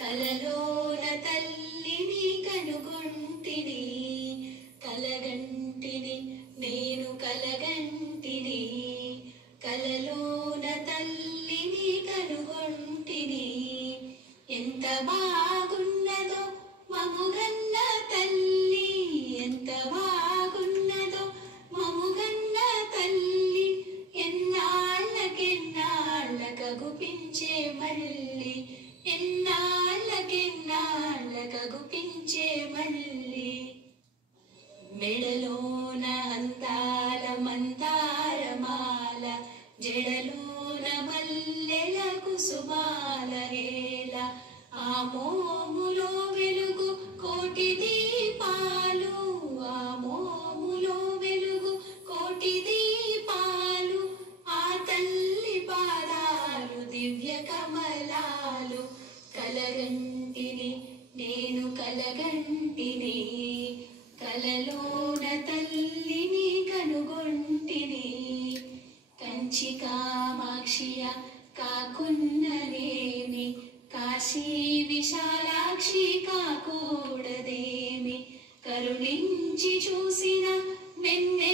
కలలోన తల్లిని కనుగొంటిని, కలగంటిని నేను కలగంటిని, కలలోన తల్లిని కనుగొంటిని. ఎంత బాగున్నదో మముగన్న తల్లి, ఎంత బాగున్నదో మముగన్న తల్లి, ఎన్నాళ్ళకెన్నాళ్ళకగుపించే మల్లి, ఎన్నాళ్ళకెన్నాళ్ళకగుపించే మల్లి. మెడలోన అందాల మందారమాల, జడలోన మల్లెల కుసుమాల హేళ, ఆ మోములో వెలుగు కోటి దీపాలు, ఆ మోములో వెలుగు కోటి దీపాలు, ఆ తల్లి పాదాలు దివ్య కమలాలు. కలగంటిని నేను కలగంటిని, కలలోన తల్లిని కనుగొంటిని. కంచి కామాక్షియ కాకున్ననేమి, కాశీ విశాలాక్షి కాకూడదేమి, కరుణించి చూసిన వెన్నె